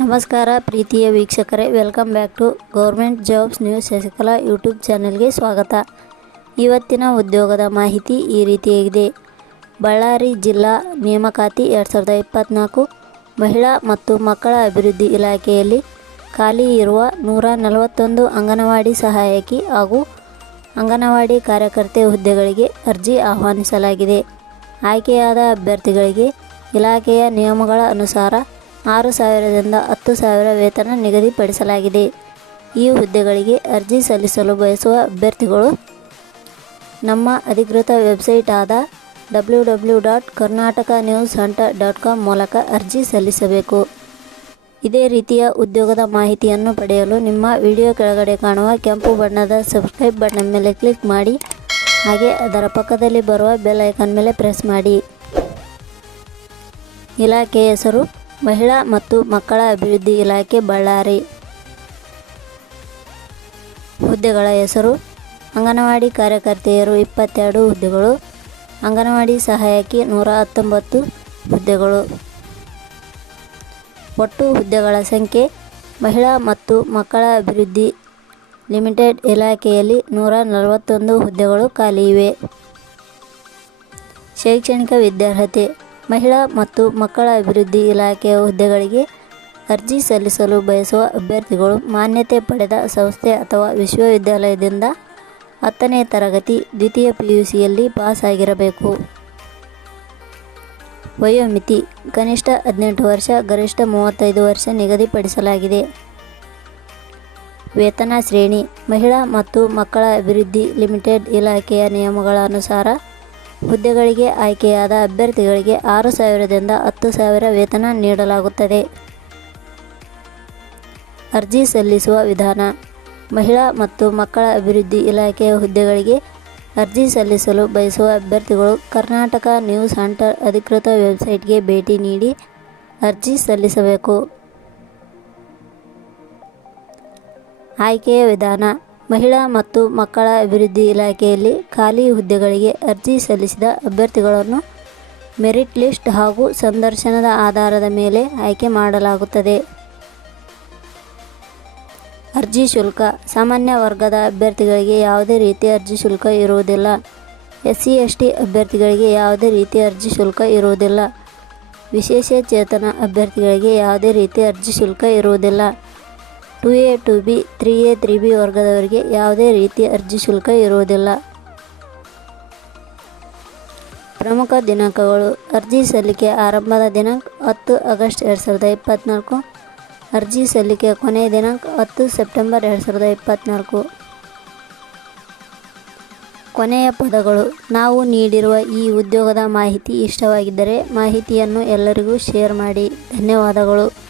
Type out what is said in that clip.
ನಮಸ್ಕಾರ ಪ್ರೀತಿಯ ವೀಕ್ಷಕರೇ, welcome back to government jobs news Shashikala YouTube ಚಾನೆಲ್ಗೆ ಸ್ವಾಗತ. ಇವತ್ತಿನ ಉದ್ಯೋಗದ ಮಾಹಿತಿ ಈ ರೀತಿಯಾಗಿದೆ. ಬಳ್ಳಾರಿ ಜಿಲ್ಲಾ ನೇಮಕಾತಿ ಎರಡು ಸಾವಿರದ ಇಪ್ಪತ್ತ್ನಾಲ್ಕು ಮಹಿಳಾ ಮತ್ತು ಮಕ್ಕಳ ಅಭಿವೃದ್ಧಿ ಇಲಾಖೆಯಲ್ಲಿ ಖಾಲಿ ಇರುವ ನೂರ ನಲವತ್ತೊಂದು ಅಂಗನವಾಡಿ ಸಹಾಯಕಿ ಹಾಗೂ ಅಂಗನವಾಡಿ ಕಾರ್ಯಕರ್ತೆ ಹುದ್ದೆಗಳಿಗೆ ಅರ್ಜಿ ಆಹ್ವಾನಿಸಲಾಗಿದೆ. ಆಯ್ಕೆಯಾದ ಅಭ್ಯರ್ಥಿಗಳಿಗೆ ಇಲಾಖೆಯ ನಿಯಮಗಳ ಅನುಸಾರ ಆರು ಸಾವಿರದಿಂದ ಹತ್ತು ಸಾವಿರ ವೇತನ ನಿಗದಿಪಡಿಸಲಾಗಿದೆ. ಈ ಹುದ್ದೆಗಳಿಗೆ ಅರ್ಜಿ ಸಲ್ಲಿಸಲು ಬಯಸುವ ಅಭ್ಯರ್ಥಿಗಳು ನಮ್ಮ ಅಧಿಕೃತ ವೆಬ್ಸೈಟ್ ಆದ W W dot Karnataka news hunter dot com ಮೂಲಕ ಅರ್ಜಿ ಸಲ್ಲಿಸಬೇಕು. ಇದೇ ರೀತಿಯ ಉದ್ಯೋಗದ ಮಾಹಿತಿಯನ್ನು ಪಡೆಯಲು ನಿಮ್ಮ ವಿಡಿಯೋ ಕೆಳಗಡೆ ಕಾಣುವ ಕೆಂಪು ಬಣ್ಣದ ಸಬ್ಸ್ಕ್ರೈಬ್ ಬಟನ್ ಮೇಲೆ ಕ್ಲಿಕ್ ಮಾಡಿ, ಹಾಗೆ ಅದರ ಪಕ್ಕದಲ್ಲಿ ಬರುವ ಬೆಲ್ ಐಕಾನ್ ಮೇಲೆ ಪ್ರೆಸ್ ಮಾಡಿ. ಇಲಾಖೆ ಹೆಸರು ಮಹಿಳಾ ಮತ್ತು ಮಕ್ಕಳ ಅಭಿವೃದ್ಧಿ ಇಲಾಖೆ ಬಳ್ಳಾರಿ. ಹುದ್ದೆಗಳ ಹೆಸರು ಅಂಗನವಾಡಿ ಕಾರ್ಯಕರ್ತೆಯರು ಇಪ್ಪತ್ತೆರಡು ಹುದ್ದೆಗಳು, ಅಂಗನವಾಡಿ ಸಹಾಯಕಿ ನೂರ ಹತ್ತೊಂಬತ್ತು ಹುದ್ದೆಗಳು. ಒಟ್ಟು ಹುದ್ದೆಗಳ ಸಂಖ್ಯೆ ಮಹಿಳಾ ಮತ್ತು ಮಕ್ಕಳ ಅಭಿವೃದ್ಧಿ ಲಿಮಿಟೆಡ್ ಇಲಾಖೆಯಲ್ಲಿ ನೂರ ನಲವತ್ತೊಂದು ಹುದ್ದೆಗಳು ಖಾಲಿ ಇವೆ. ಶೈಕ್ಷಣಿಕ ವಿದ್ಯಾರ್ಹತೆ ಮಹಿಳಾ ಮತ್ತು ಮಕ್ಕಳ ಅಭಿವೃದ್ಧಿ ಇಲಾಖೆಯ ಹುದ್ದೆಗಳಿಗೆ ಅರ್ಜಿ ಸಲ್ಲಿಸಲು ಬಯಸುವ ಅಭ್ಯರ್ಥಿಗಳು ಮಾನ್ಯತೆ ಪಡೆದ ಸಂಸ್ಥೆ ಅಥವಾ ವಿಶ್ವವಿದ್ಯಾಲಯದಿಂದ ಹತ್ತನೇ ತರಗತಿ ದ್ವಿತೀಯ ಪಿ ಯು ಪಾಸ್ ಆಗಿರಬೇಕು. ವಯೋಮಿತಿ ಕನಿಷ್ಠ ಹದಿನೆಂಟು ವರ್ಷ, ಗರಿಷ್ಠ ಮೂವತ್ತೈದು ವರ್ಷ ನಿಗದಿಪಡಿಸಲಾಗಿದೆ. ವೇತನ ಶ್ರೇಣಿ ಮಹಿಳಾ ಮತ್ತು ಮಕ್ಕಳ ಅಭಿವೃದ್ಧಿ ಲಿಮಿಟೆಡ್ ಇಲಾಖೆಯ ನಿಯಮಗಳ ಅನುಸಾರ ಹುದ್ದೆಗಳಿಗೆ ಆಯ್ಕೆಯಾದ ಅಭ್ಯರ್ಥಿಗಳಿಗೆ ಆರು ಸಾವಿರದಿಂದ ಹತ್ತು ಸಾವಿರ ವೇತನ ನೀಡಲಾಗುತ್ತದೆ. ಅರ್ಜಿ ಸಲ್ಲಿಸುವ ವಿಧಾನ. ಮಹಿಳಾ ಮತ್ತು ಮಕ್ಕಳ ಅಭಿವೃದ್ಧಿ ಇಲಾಖೆಯ ಹುದ್ದೆಗಳಿಗೆ ಅರ್ಜಿ ಸಲ್ಲಿಸಲು ಬಯಸುವ ಅಭ್ಯರ್ಥಿಗಳು ಕರ್ನಾಟಕ ನ್ಯೂಸ್ ಹಂಟರ್ ಅಧಿಕೃತ ವೆಬ್ಸೈಟ್ಗೆ ಭೇಟಿ ನೀಡಿ ಅರ್ಜಿ ಸಲ್ಲಿಸಬೇಕು. ಆಯ್ಕೆಯ ವಿಧಾನ. ಮಹಿಳಾ ಮತ್ತು ಮಕ್ಕಳ ಅಭಿವೃದ್ಧಿ ಇಲಾಖೆಯಲ್ಲಿ ಖಾಲಿ ಹುದ್ದೆಗಳಿಗೆ ಅರ್ಜಿ ಸಲ್ಲಿಸಿದ ಅಭ್ಯರ್ಥಿಗಳನ್ನು ಮೆರಿಟ್ ಲಿಸ್ಟ್ ಹಾಗೂ ಸಂದರ್ಶನದ ಆಧಾರದ ಮೇಲೆ ಆಯ್ಕೆ ಮಾಡಲಾಗುತ್ತದೆ. ಅರ್ಜಿ ಶುಲ್ಕ, ಸಾಮಾನ್ಯ ವರ್ಗದ ಅಭ್ಯರ್ಥಿಗಳಿಗೆ ಯಾವುದೇ ರೀತಿಯ ಅರ್ಜಿ ಶುಲ್ಕ ಇರುವುದಿಲ್ಲ. ಎಸ್ ಸಿ ಎಸ್ ಟಿ ಅಭ್ಯರ್ಥಿಗಳಿಗೆ ಯಾವುದೇ ರೀತಿಯ ಅರ್ಜಿ ಶುಲ್ಕ ಇರುವುದಿಲ್ಲ. ವಿಶೇಷ ಚೇತನ ಅಭ್ಯರ್ಥಿಗಳಿಗೆ ಯಾವುದೇ ರೀತಿ ಅರ್ಜಿ ಶುಲ್ಕ ಇರುವುದಿಲ್ಲ. Two A two B three A three B ವರ್ಗದವರಿಗೆ ಯಾವುದೇ ರೀತಿಯ ಅರ್ಜಿ ಶುಲ್ಕ ಇರುವುದಿಲ್ಲ. ಪ್ರಮುಖ ದಿನಾಂಕಗಳು. ಅರ್ಜಿ ಸಲ್ಲಿಕೆ ಆರಂಭದ ದಿನಾಂಕ ಹತ್ತು ಆಗಸ್ಟ್ ಎರಡು ಸಾವಿರದ ಇಪ್ಪತ್ತ್ನಾಲ್ಕು ಅರ್ಜಿ ಸಲ್ಲಿಕೆ ಕೊನೆಯ ದಿನಾಂಕ ಹತ್ತು ಸೆಪ್ಟೆಂಬರ್ ಎರಡು ಸಾವಿರದ ಇಪ್ಪತ್ತ್ನಾಲ್ಕು ಕೊನೆಯ ಪದಗಳು. ನಾವು ನೀಡಿರುವ ಈ ಉದ್ಯೋಗದ ಮಾಹಿತಿ ಇಷ್ಟವಾಗಿದ್ದರೆ ಮಾಹಿತಿಯನ್ನು ಎಲ್ಲರಿಗೂ ಶೇರ್ ಮಾಡಿ. ಧನ್ಯವಾದಗಳು.